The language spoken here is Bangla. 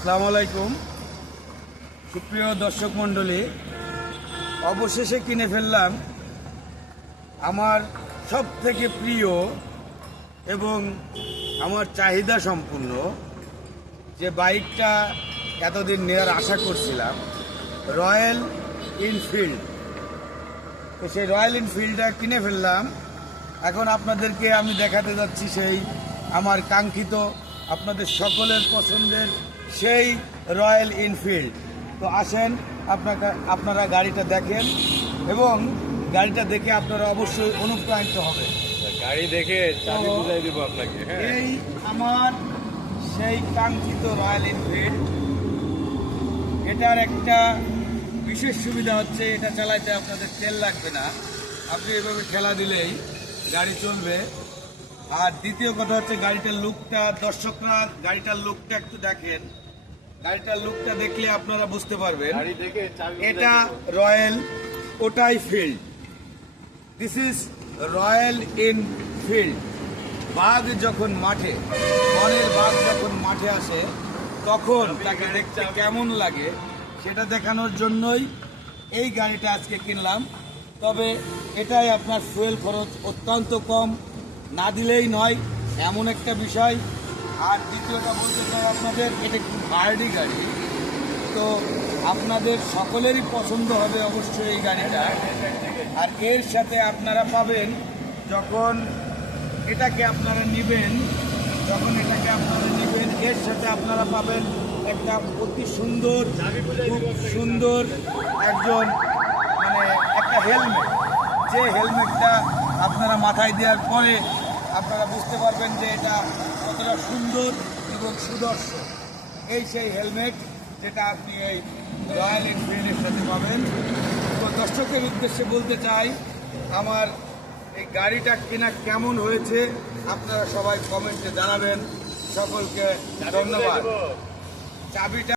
আসসালামু আলাইকুম। সুপ্রিয় দর্শক মণ্ডলী, অবশেষে কিনে ফেললাম আমার সব থেকে প্রিয় এবং আমার চাহিদা সম্পূর্ণ যে বাইকটা এতদিন নেওয়ার আশা করছিলাম, রয়্যাল এনফিল্ড। তো সেই রয়্যাল এনফিল্ডটা কিনে ফেললাম। এখন আপনাদেরকে আমি দেখাতে যাচ্ছি সেই আমার কাঙ্ক্ষিত, আপনাদের সকলের পছন্দের সেই রয়্যাল এনফিল্ড। তো আসেন, আপনারা গাড়িটা দেখেন এবং গাড়িটা দেখে আপনারা অবশ্যই অনুপ্রাণিত হবেন। গাড়ি দেখে চাবি বুঝাই দিব আপনাকে। এই আমার সেই কাঙ্ক্ষিত রয়্যাল এনফিল্ড। এটার একটা বিশেষ সুবিধা হচ্ছে, এটা চালাইতে আপনাদের তেল লাগবে না। আপনি এভাবে ঠেলা দিলেই গাড়ি চলবে। আর দ্বিতীয় কথা হচ্ছে গাড়িটার লুকটা, দর্শকরা গাড়িটার লুকটা একটু দেখেন। গাড়িটার লুকটা দেখলে আপনারা বুঝতে পারবেন গাড়ি দেখে চাবি এটা রয়্যাল ওটাই field. This is royal Enfield. বাঘ যখন মাঠে, বনের বাঘ যখন মাঠে আসে তখন তাকে দেখতে কেমন লাগে সেটা দেখানোর জন্যই এই গাড়িটা আজকে কিনলাম। তবে এটাই আপনার ফুয়েল খরচ অত্যন্ত কম, না দিলেই নয় এমন একটা বিষয়। আর দ্বিতীয়টা বলতে চাই আপনাদের, এটা খুব হার্ডি গাড়ি। তো আপনাদের সকলেরই পছন্দ হবে অবশ্যই এই গাড়িটা। আর এর সাথে আপনারা পাবেন, যখন এটাকে আপনারা নেবেন, এর সাথে আপনারা পাবেন একটা অতি সুন্দর, খুব সুন্দর একজন একটা হেলমেট। যে হেলমেটটা আপনারা মাথায় দেওয়ার পরে আপনারা বুঝতে পারবেন যে এটা কতটা সুন্দর এবং সুদর্শন। এই সেই হেলমেট যেটা আপনি এই রয়্যাল এনফিল্ডের সাথে পাবেন। তো দর্শকের উদ্দেশ্যে বলতে চাই, আমার এই গাড়িটা কেনা কেমন হয়েছে আপনারা সবাই কমেন্টে জানাবেন। সকলকে ধন্যবাদ। চাবিটা